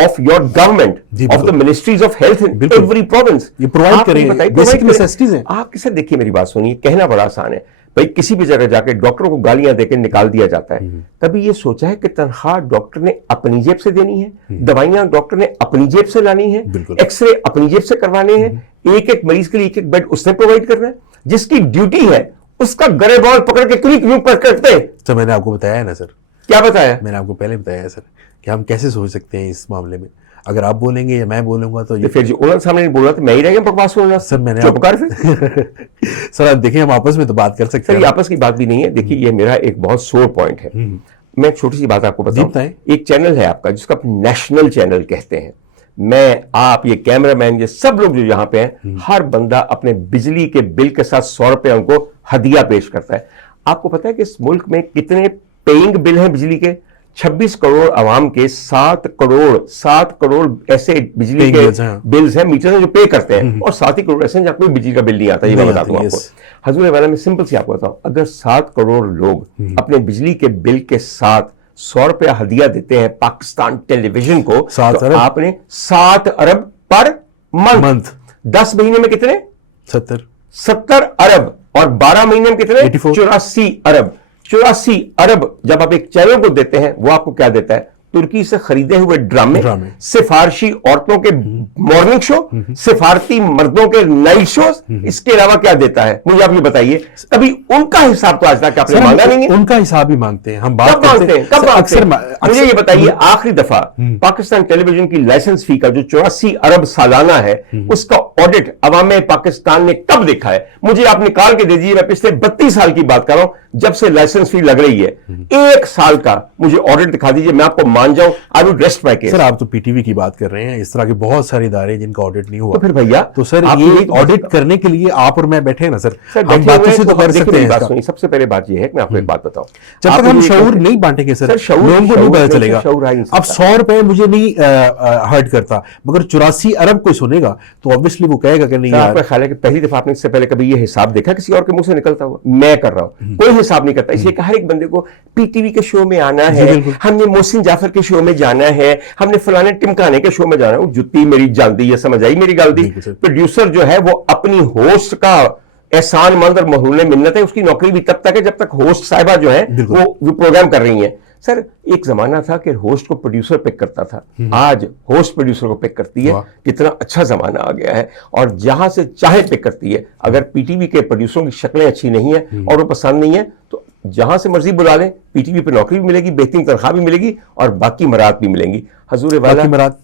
of your government, of the ministries of health in every province. ये प्रोवाइड करें, बेसिक नेसेसिटीज हैं। आप किसे, देखिए मेरी बात सुनिए, कहना बड़ा आसान है भाई, किसी भी जगह जाके डॉक्टरों को गालियां देकर निकाल दिया जाता है। कभी ये सोचा है कि तनख्वाह डॉक्टर ने अपनी जेब से देनी है, दवाइयां डॉक्टर ने अपनी जेब से लानी है, एक्सरे अपनी जेब से करवाने हैं, एक एक मरीज के लिए एक एक बेड उसने प्रोवाइड करना है। जिसकी ड्यूटी है उसका गरेबान पकड़ के क्यों करते हैं। तो मैंने आपको बताया है ना सर। क्या बताया? मैंने आपको पहले बताया है सर कि हम कैसे सोच सकते हैं इस मामले में। अगर आप बोलेंगे या मैं बोलूंगा तो ये फिर जो उन्होंने सामने नहीं बोला तो मैं ही रह गया बकवास हो रहा। सर मैंने चुप कर फिर। सर आप देखिए, हम आपस में तो बात कर सकते हैं। सर आपस की बात भी नहीं है। देखिए ये मेरा एक बहुत सोर पॉइंट है। मैं छोटी सी बात आपको बताऊं, एक चैनल है आपका जिसको आप नेशनल चैनल कहते हैं। मैं, आप, ये कैमरामैन, ये सब लोग जो यहाँ पे हैं, हर बंदा अपने बिजली के बिल के साथ 100 रुपए उनको हदिया पेश करता है। आपको पता है कि इस मुल्क में कितने पेइंग बिल हैं बिजली के? 26 करोड़ आवाम के 7 करोड़ ऐसे बिजली के बिल्स हैं, मीटर जो पे करते हैं, और 7 ही करोड़ ऐसे हैं जहां कोई बिजली का बिल नहीं आता। ये मैं बताता हूं आपको। हजूर वाला, मैं सिंपल सी आपको बताऊं, अगर 7 करोड़ लोग अपने बिजली के बिल के साथ 100 रुपया हदिया देते हैं पाकिस्तान टेलीविजन को, तो आपने 7 अरब पर मंथ, 10 महीने में कितने? 70 अरब, और 12 महीने में कितने? 84 अरब। 84 अरब जब आप एक चैनल को देते हैं, वो आपको क्या देता है? तुर्की से खरीदे हुए ड्रामे, सिफारशी औरतों के मॉर्निंग शो, सिफारती मर्दों के नाइट शोज, इसके अलावा क्या देता है? मुझे आप ये बताइए। कभी उनका हिसाब तो आज तक आपने मांगा नहीं है। उनका हिसाब ही मांगते हैं हम। बात करते हैं कब मांगते हैं? मुझे ये बताइए, आखिरी दफा पाकिस्तान टेलीविजन की लाइसेंस फी का जो 84 अरब सालाना है, उसका ऑडिट अवाम पाकिस्तान ने कब देखा है? मुझे आप निकाल के दे दीजिए। मैं पिछले 32 साल की बात कर रहा हूं, जब से लाइसेंस फी लग रही है, 1 साल का मुझे ऑडिट दिखा दीजिए, मैं आपको मान जाऊं, I would rest my case. Sir आप तो पीटीवी की बात कर रहे हैं, इस तरह के बहुत सारे इदारे जिनका ऑडिट नहीं हुआ। तो फिर भैया, तो सर ये ऑडिट करने के लिए आप और मैं बैठे हैं ना सर, हम बातों से तो कर सकते हैं। सबसे पहले बात ये है कि मैं आपको एक बात बताऊं, जब तक हम शऊर नहीं बांटेंगे सर, लोगों को नहीं पता चलेगा। अब 100 रुपए मुझे नहीं हर्ट करता, मगर 84 अरब कोई सुनेगा तो ऑब्वियसली वो कहेगा कि नहीं। आपका ख्याल है कि पहली दफा आपने इससे पहले कभी ये हिसाब देखा किसी और के मुंह से निकलता हुआ? मैं कर रहा हूं, कोई हिसाब नहीं करता। इसलिए हर एक बंदे को पीटीवी के शो में आना है, हमने मोहसिन जाफर के शो में जाना है, हमने फलाने टिमकाने के शो में जाना है। वो जुत्ती मेरी जल्दी, ये समझ आई मेरी गलती। प्रोड्यूसर जो है वो अपनी होस्ट का एहसान मंद और महरूल मिन्नत है, उसकी नौकरी भी तब तक है जब तक होस्ट साहिबा जो है वो प्रोग्राम कर रही है। सर एक जमाना था कि होस्ट को प्रोड्यूसर पिक करता था, आज होस्ट प्रोड्यूसर को पिक करती है। कितना अच्छा जमाना आ गया है, और जहां से चाहे पिक करती है। अगर पीटीवी के प्रोड्यूसरों की शक्लें अच्छी नहीं है और वो पसंद नहीं है तो जहां से मर्जी बुला लें, पीटीवी पे नौकरी भी मिलेगी, बेहतरीन तनख्वाह भी मिलेगी और बाकी मराद भी मिलेंगी। हजूर वाला मराद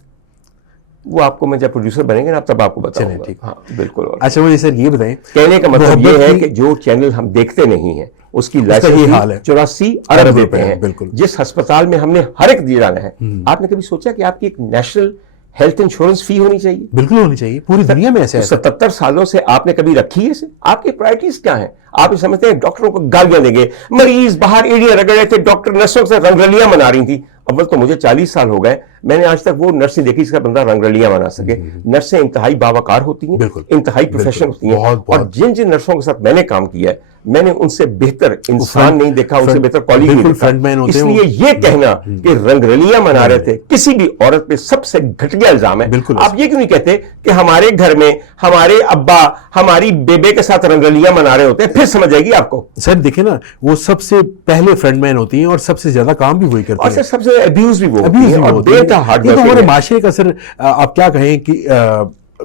वो आपको, मैं जब प्रोड्यूसर बनेंगे ना तब आपको बताऊंगा। ठीक, हाँ बिल्कुल। अच्छा मुझे सर ये बताएं, कहने का मतलब ये है कि जो चैनल हम देखते नहीं है उसकी लाइसेंस हाल है 84 अरब देते हैं। बिल्कुल। जिस अस्पताल में हमने हर एक दिए जाना है, आपने कभी सोचा कि आपकी एक नेशनल हेल्थ इंश्योरेंस फी होनी चाहिए? बिल्कुल होनी चाहिए, पूरी दुनिया में ऐसे है। 77 सालों से आपने कभी रखी है इसे? आपकी प्रायोरिटीज क्या है? आप ये समझते हैं डॉक्टरों को गालियां देंगे, मरीज बाहर एड़ियां रगड़ रहे थे, डॉक्टर नर्सों से रंगरलियां मना रही थी। अव्वल तो मुझे 40 साल हो गए, मैंने आज तक वो नर्स नहीं देखी जिसका बंदा रंगरलियां मना सके। नर्सें इंतहाई बावकार होती हैं, इंतहाई प्रोफेशनल होती हैं, और जिन जिन नर्सों के साथ मैंने काम किया है, मैंने उनसे बेहतर इंसान नहीं देखा, उनसे बेहतर कॉलीग नहीं देखा। इसलिए ये कहना कि रंगरलियां मना रहे थे किसी भी औरत पे सबसे घटिया इल्जाम है। आप ये क्यों नहीं कहते कि हमारे घर में हमारे अब्बा हमारी बेबे के साथ रंगरलियां मना रहे होते हैं, फिर समझ आएगी आपको। सर देखिए ना, वो सबसे पहले फ्रंटमैन होती हैं और सबसे ज्यादा काम भी वही करती हैं, और सबसे अब्यूज भी वो होती हैं और बेटा हार्ड वर्किंग। हमारे माशरे का सर आप क्या कहें कि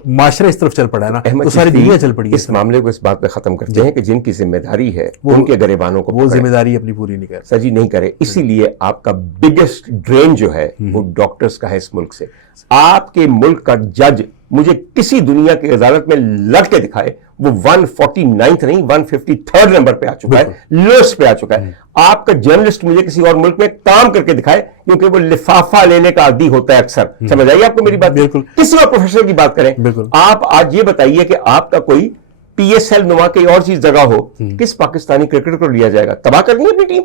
माशरा इस तरफ चल पड़ा है ना, तो सारी दुनिया चल पड़ी है। इस मामले को इस बात पे खत्म करते हैं कि जिनकी जिम्मेदारी है उनके गरेबानों को वो जिम्मेदारी अपनी पूरी नहीं कर सर जी, नहीं करे। इसीलिए आपका बिगेस्ट ड्रेन जो है वो डॉक्टर्स का है इस मुल्क से। आपके मुल्क का जज मुझे किसी दुनिया की अदालत में लड़के दिखाए, वो 149th नहीं 153rd नंबर पे आ चुका है, लोस्ट पे आ चुका है। आपका जर्नलिस्ट मुझे किसी और मुल्क में काम करके दिखाए, क्योंकि वो लिफाफा लेने का आदी होता है अक्सर। समझ आइए आपको मेरी बात? बिल्कुल। किसी और प्रोफेशनल की बात करें। आप आज ये बताइए कि आपका कोई PSL नुमा की और चीज जगह हो, किस पाकिस्तानी क्रिकेटर को लिया जाएगा? तबाह करनी है अपनी टीम।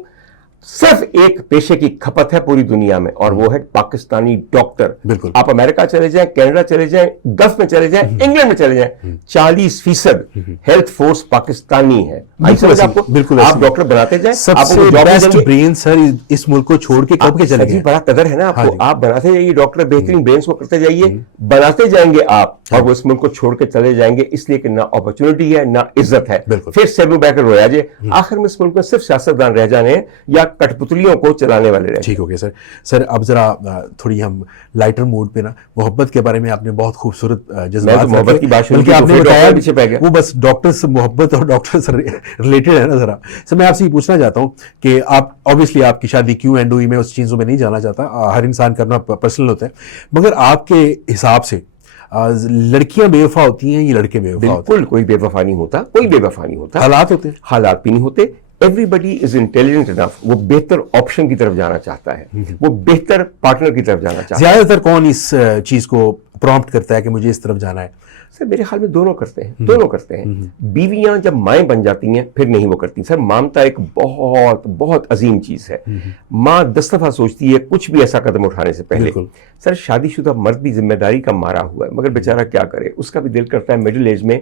सिर्फ एक पेशे की खपत है पूरी दुनिया में, और वो है पाकिस्तानी डॉक्टर। आप अमेरिका चले जाएं, कनाडा चले जाएं, गल्फ में चले जाएं, इंग्लैंड में चले जाएं, 40% हेल्थ फोर्स पाकिस्तानी है। आपको बिल्कुल आप डॉक्टर बनाते जाएं, सबसे बेस्ट ब्रेन सर इस मुल्क को छोड़ के कब के चले गए। बड़ा कदर है ना आपको, आप बनाते जाइए डॉक्टर, बेहतरीन ब्रेन्स को करते जाइए, बनाते जाएंगे आप, और वो इस मुल्क को छोड़ के चले जाएंगे, इसलिए कि ना अपॉर्चुनिटी है ना इज्जत है। फिर सेबू बैकर रोया जे आखिर में इस मुल्क में सिर्फ सियासतदान रह जाने हैं या कठपुतलियों को चलाने वाले रहे। ठीक हो गया सर। सर अब जरा थोड़ी हम लाइटर मूड पे ना, मोहब्बत के बारे में आपने बहुत खूबसूरत जज्बात, मोहब्बत की बात बल्कि आपने बताया वो बस डॉक्टर से मोहब्बत और डॉक्टर से रिलेटेड है ना। जरा सर मैं आपसे ये पूछना चाहता हूँ कि आप ऑब्वियसली आपकी शादी क्यों एंड हुई, मैं उस चीज़ों में नहीं जाना चाहता, हर इंसान करना पर्सनल होता है, मगर आपके हिसाब से लड़कियां बेवफा होती हैं या लड़के बेवफा होते हैं? बिल्कुल कोई बेवफा नहीं होता, कोई बेवफा नहीं होता। हालात होते हैं, हालात भी नहीं होते। एवरीबडी इज इंटेलिजेंट इनफ, वो बेहतर ऑप्शन की तरफ जाना चाहता है, वो बेहतर पार्टनर की तरफ जाना चाहता है। ज्यादातर कौन इस चीज को प्रॉम्प्ट करता है कि मुझे इस तरफ जाना है? सर मेरे ख्याल में दोनों करते हैं, दोनों करते हैं। बीवियां जब माएं बन जाती हैं फिर नहीं वो करती। सर ममता एक बहुत बहुत अजीम चीज है। माँ 10 दफा सोचती है कुछ भी ऐसा कदम उठाने से पहले। सर शादीशुदा मर्द भी जिम्मेदारी का मारा हुआ है, मगर बेचारा क्या करे, उसका भी दिल करता है मिडिल एज में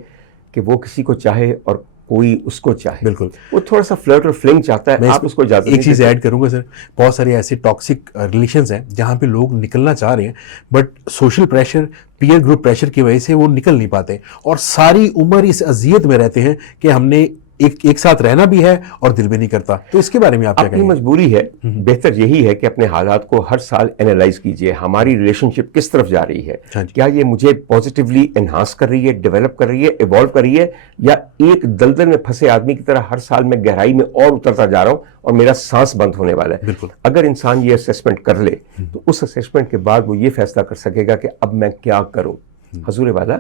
कि वो किसी को चाहे और कोई उसको चाहे। बिल्कुल, वो थोड़ा सा फ्लर्ट और फ्लिंग चाहता है, आप उसको इजाजत एक चीज ऐड करूंगा सर, बहुत सारे ऐसे टॉक्सिक रिलेशंस हैं जहां पे लोग निकलना चाह रहे हैं but social pressure, peer group pressure की वजह से वो निकल नहीं पाते और सारी उम्र इस अजियत में रहते हैं कि हमने एक साथ रहना भी है और दिल भी नहीं करता। तो इसके बारे में आप क्या कहेंगे? अपनी मजबूरी है, बेहतर यही है कि अपने हालात को हर साल एनालाइज कीजिए। हमारी रिलेशनशिप किस तरफ जा रही है, क्या ये मुझे पॉजिटिवली एनहांस कर रही है, डेवलप कर रही है, इवॉल्व कर रही है, या एक दलदल में फंसे आदमी की तरह हर साल मैं गहराई में और उतरता जा रहा हूं और मेरा सांस बंद होने वाला है। अगर इंसान ये असेसमेंट कर ले तो उस असेसमेंट के बाद वो ये फैसला कर सकेगा कि अब मैं क्या करूं। हजूर वाला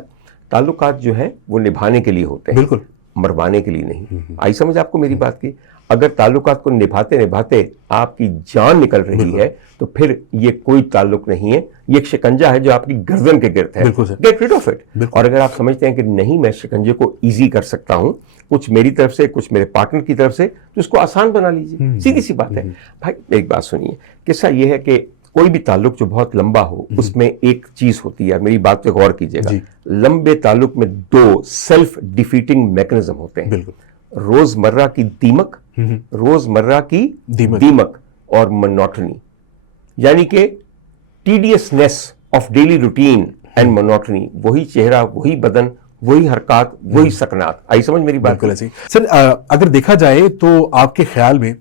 ताल्लुकात जो है वो निभाने के लिए होते हैं, बिल्कुल मरवाने के लिए नहीं। आई समझ आपको मेरी बात की? अगर ताल्लुकात को निभाते निभाते आपकी जान निकल रही है तो फिर ये कोई ताल्लुक नहीं है, ये एक शिकंजा है जो आपकी गर्दन के गिर्द है। Get rid of it. और अगर आप समझते हैं कि नहीं मैं शिकंजे को ईजी कर सकता हूं, कुछ मेरी तरफ से कुछ मेरे पार्टनर की तरफ से, तो उसको आसान बना लीजिए। सीधी सी बात है। भाई एक बात सुनिए, किस्सा ये है कि कोई भी ताल्लुक जो बहुत लंबा हो उसमें एक चीज होती है, मेरी बात पे गौर कीजिएगा, लंबे ताल्लुक में 2 सेल्फ डिफीटिंग मैकेनिज्म होते हैं। रोजमर्रा की दीमक, रोजमर्रा की दीमक और मोनोटनी, यानी कि tediousness of daily routine and monotony. वही चेहरा, वही बदन, वही हरकत, वही सकनात। आई समझ मेरी बात? बिल्कुल ऐसी। सर अगर देखा जाए तो आपके ख्याल में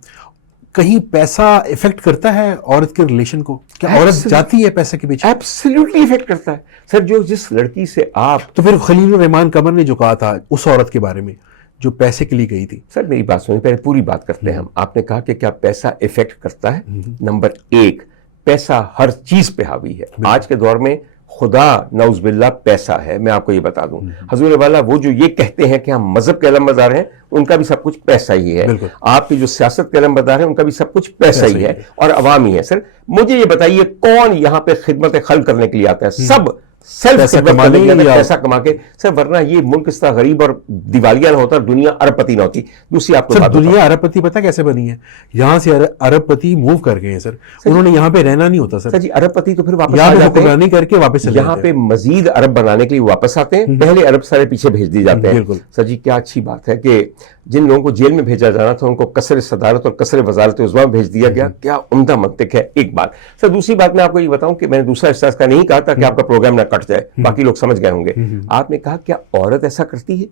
कहीं पैसा इफेक्ट करता है औरत के रिलेशन को? क्या औरत जाती है पैसे के पीछे? एब्सोल्युटली इफेक्ट करता है सर। जो जिस लड़की से आप, तो फिर खलील रहमान कमर ने जो कहा था उस औरत के बारे में जो पैसे के लिए गई थी। सर मेरी बात सुनिए, पहले पूरी बात करते हैं हम। आपने कहा कि क्या पैसा इफेक्ट करता है? नंबर 1, पैसा हर चीज पे हावी है। आज के दौर में खुदा नौज़बिल्ला पैसा है। मैं आपको ये बता दूं, हजूर वाला वो जो ये कहते हैं कि हम मजहब के अलमबरदार हैं, उनका भी सब कुछ पैसा ही है। आपकी जो सियासत के अलमबरदार हैं उनका भी सब कुछ पैसा ही है और अवाम ही है। सर मुझे ये बताइए कौन यहाँ पे खिदमत खल्क करने के लिए आता है? सब सेल्फ पैसा खिदमत कमाने करने के लिए या- पैसा कमा के सर, वरना ये मुल्क इस तरह गरीब और दिवालिया ना होता, दुनिया अरबपति ना होती। दूसरी आपको सर बात बताऊं, दुनिया अरबपति पता कैसे बनी है? यहाँ से अरबपति मूव कर गए हैं सर, उन्होंने यहाँ पे रहना नहीं होता सर सर, जी अरबपति तो फिर वापस यहाँ आ पे जाते हैं, हुक्मरानी करके वापस चले यहाँ जाते पे हैं। मजीद अरब बनाने के लिए वापस आते हैं, पहले अरब सारे पीछे भेज दिए जाते हैं। बिल्कुल। सर जी क्या अच्छी बात है कि जिन लोगों को जेल में भेजा जाना था उनको कसर सदारत और कसर वजारत उज़्मा में भेज दिया गया। क्या उम्दा मंतिक है। एक बात सर, दूसरी बात मैं आपको ये बताऊं कि मैंने दूसरा हिस्सा इसका नहीं कहा था कि आपका प्रोग्राम ना कट जाए, बाकी लोग समझ गए होंगे। आपने कहा क्या औरत ऐसा करती है?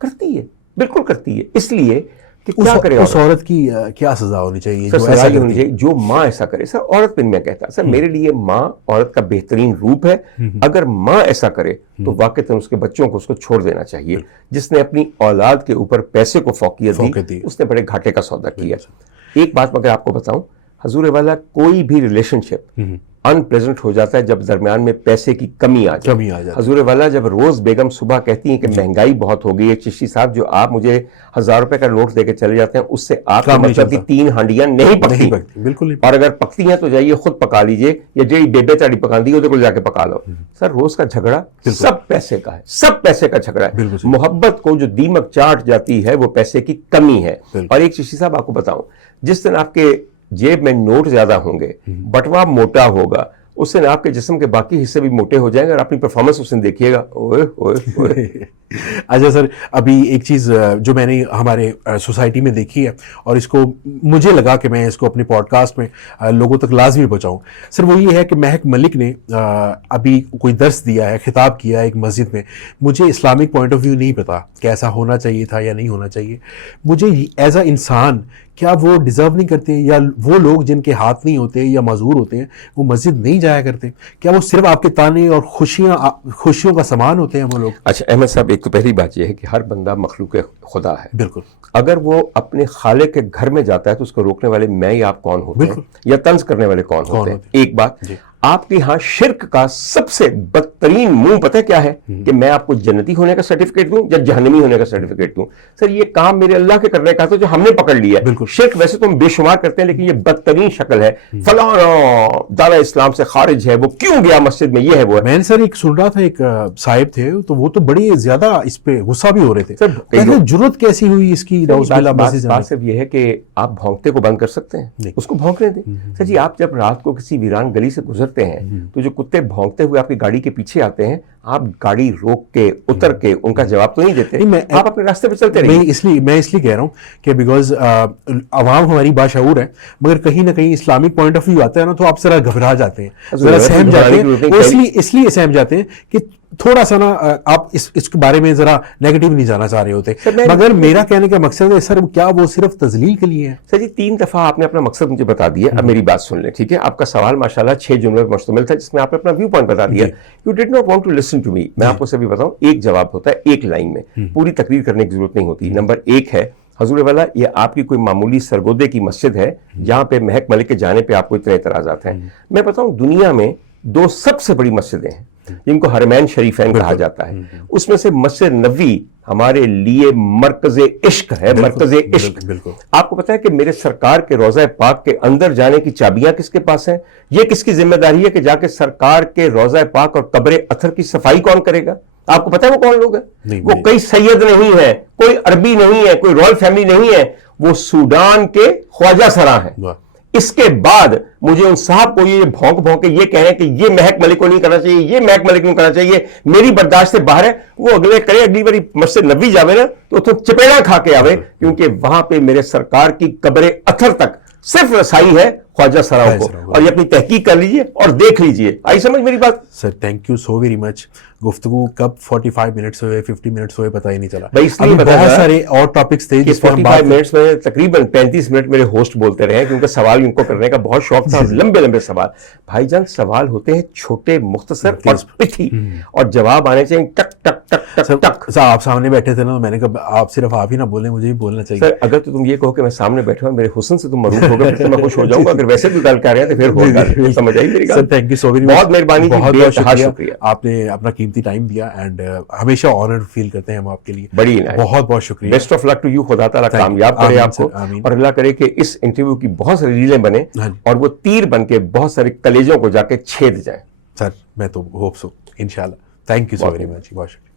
करती है, बिल्कुल करती है। इसलिए कि क्या करे उस औरत की क्या सजा होनी चाहिए सर? जो सजा ऐसा ये होनी करती है? चाहिए जो माँ ऐसा करे। सर औरत पे मैं कहता सर, मेरे लिए माँ औरत का बेहतरीन रूप है। अगर माँ ऐसा करे तो वाकई उसके बच्चों को उसको छोड़ देना चाहिए। जिसने अपनी औलाद के ऊपर पैसे को फौकियत दी, उसने बड़े घाटे का सौदा किया। एक बात मगर आपको बताऊं, हजूर वाला कोई भी रिलेशनशिप अनप्लेजेंट हो जाता है जब दरमियान में पैसे की कमी आ जाए। हजूर वाला जब रोज बेगम सुबह कहती हैं कि महंगाई बहुत हो गई है, चिश्ती साहब जो आप मुझे 1000 रुपए का नोट देके चले जाते हैं उससे आपका मतलब कि 3 हांडियां नहीं पकती, बिल्कुल नहीं। और अगर पकती हैं तो जाइए खुद पका लीजिए, या जो बेबे ताड़ी पका दी उधर को जाके पका लो। सर रोज का झगड़ा सब पैसे का है, सब पैसे का झगड़ा है। मोहब्बत को जो दीमक चाट जाती है वो पैसे की कमी है। और एक चिश्ती साहब आपको बताऊं, जिस दिन आपके जेब में नोट ज्यादा होंगे, बटवा मोटा होगा, उस दिन आपके जिस्म के बाकी हिस्से भी मोटे हो जाएंगे और अपनी परफॉर्मेंस उस दिन देखिएगा। ओए ओए ओए। अच्छा सर, अभी एक चीज़ जो मैंने हमारे सोसाइटी में देखी है और इसको मुझे लगा कि मैं इसको अपने पॉडकास्ट में लोगों तक लाजमी पहुंचाऊं सर, वो ये है कि महक मलिक ने अभी कोई दर्स दिया है, खिताब किया है एक मस्जिद में। मुझे इस्लामिक पॉइंट ऑफ व्यू नहीं पता कैसा होना चाहिए था या नहीं होना चाहिए। मुझे एज अ इंसान क्या वो डिज़र्व नहीं करते, या वो लोग जिनके हाथ नहीं होते या माजूर होते हैं वो मस्जिद नहीं जाया करते? क्या वो सिर्फ आपके ताने और खुशियों का सामान होते हैं वो लोग? अच्छा अहमद साहब, एक तो पहली बात यह है कि हर बंदा मखलूक खुदा है। बिल्कुल। अगर वो अपने खालिक के घर में जाता है तो उसको रोकने वाले मैं या आप कौन होते हैं, या तंज करने वाले कौन होते हैं? एक बात, आपके यहाँ शिर्क का सबसे बदतरीन मुंह पता है क्या है? कि मैं आपको जन्नती होने का सर्टिफिकेट दूं या जहन्नमी होने का सर्टिफिकेट दूं। सर ये काम मेरे अल्लाह के करने का था जो हमने पकड़ लिया है। शिर्क वैसे तो हम बेशुमार करते हैं, लेकिन ये बदतरीन शक्ल है। फलाना दारा इस्लाम से खारिज है, वो क्यों गया मस्जिद में, ये है वो है। मैंने सर एक सुन रहा था, एक साहिब थे तो वो तो बड़ी ज्यादा इस पे गुस्सा भी हो रहे थे सर। जुर्रत कैसी हुई इसकी? बात सिर्फ ये है कि आप भौंकते को बंद कर सकते हैं, उसको भौंकने दें। सर जी आप जब रात को किसी वीरान गली से गुजरते हैं तो जो कुत्ते भौंकते हुए आपकी गाड़ी के पीछे आते हैं, आप गाड़ी रोक के उतर के उनका जवाब तो नहीं देते, आप अपने रास्ते पे चलते रहिए। मैं इसलिए कह रहा हूँ कि बिकॉज अवाम हमारी बाशऊर है, मगर कहीं ना कहीं इस्लामिक पॉइंट ऑफ व्यू आता है ना तो आप जरा घबरा जाते हैं, जरा सहम जाते हैं। इसलिए सहम जाते हैं कि थोड़ा सा ना आप इसके बारे में जरा नेगेटिव नहीं जाना चाह रहे होते। मगर मेरा कहने का मकसद है सर, क्या वो सिर्फ तजलील के लिए है? सर जी 3 दफा आपने अपना मकसद मुझे बता दिया। अब मेरी बात सुन लें, ठीक है? आपका सवाल माशाल्लाह 6 जुमलों पर मुश्तमिल था जिसमें आपने अपना व्यू पॉइंट बता दिया। You did not want to listen to me. मैं आपको सभी बताऊं, एक जवाब होता है एक लाइन में, पूरी तकरीर करने की जरूरत नहीं होती। नंबर 1 है हजूर वाला, ये आपकी कोई मामूली सरगोदे की मस्जिद है जहां पे महक मलिक के जाने पे आपको इतने एतराजात हैं। मैं बताऊं दुनिया में 2 सबसे बड़ी मस्जिदें हैं जिनको हरमैन शरीफैन कहा जाता है। उसमें से मस्जिद नबी हमारे लिए मरकज़े इश्क है, मरकज़े इश्क। आपको पता है कि मेरे सरकार के रोज़ा पाक के अंदर जाने की चाबियां किसके पास हैं? ये किसकी जिम्मेदारी है कि जाके सरकार के रोज़ा पाक और कब्र अथर की सफाई कौन करेगा? आपको पता है वो कौन लोग हैं? वो कोई सैयद नहीं है, कोई अरबी नहीं है, कोई रॉयल फैमिली नहीं है, वो सूडान के ख्वाजा सरा है। इसके बाद मुझे उन साहब को ये भौंक भौंक के ये कह रहे हैं कि ये महक मलिक को नहीं करना चाहिए, ये महक मलिक नहीं करना चाहिए, मेरी बर्दाश्त से बाहर है। वो अगले करे, अगली बारी मस्जिद नबी जावे ना तो चपेड़ा खा के आवे, क्योंकि वहां पे मेरे सरकार की कब्र अथर तक सिर्फ रसाई है ख्वाजा सराओं को। और ये अपनी तहकीक कर लीजिए और देख लीजिए। आई समझ मेरी बात? Sir thank you so very much. गुफ्तगू कब 45 मिनट्स हुए, 50 मिनट्स हुए, पता ही नहीं चला। इसलिए बहुत सारे और टॉपिक्स थे जिस 45 मिनट्स में तकरीबन 35 मिनट मेरे होस्ट बोलते रहे, क्योंकि सवाल उनको करने का बहुत शौक था। लंबे लंबे सवाल। भाईजान सवाल होते हैं छोटे, मुख्तसर और पिठी, और जवाब आने चाहिए टक टक टक टक टक। सर आप सामने बैठे थे ना, मैंने कहा आप सिर्फ आप ही ना बोले, मुझे भी बोलना चाहिए। सर अगर तो तुम ये कहो कि मैं सामने बैठा हूं, मेरे हुस्न से तुम मरूफ होगा, फिर मैं खुश हो जाऊंगा। अगर वैसे भी गल कर रहे हैं तो फिर होगा। समझ आई मेरी sir thank you so very much, बहुत मेहरबानी, बहुत बहुत शुक्रिया। आपने अपना कीमती टाइम दिया एंड हमेशा ऑनर्ड फील करते हैं हम आपके लिए। बड़ी बहुत बहुत शुक्रिया। Best of luck to you. खुदा ताला कामयाब करे आपको, और अल्लाह करे कि इस इंटरव्यू की बहुत सारी रीलें बने और वो तीर बन के बहुत सारे कलेजों को जाके छेद जाए। सर मैं तो होप सो। इंशाल्लाह। Thank you so very much, बहुत शुक्रिया।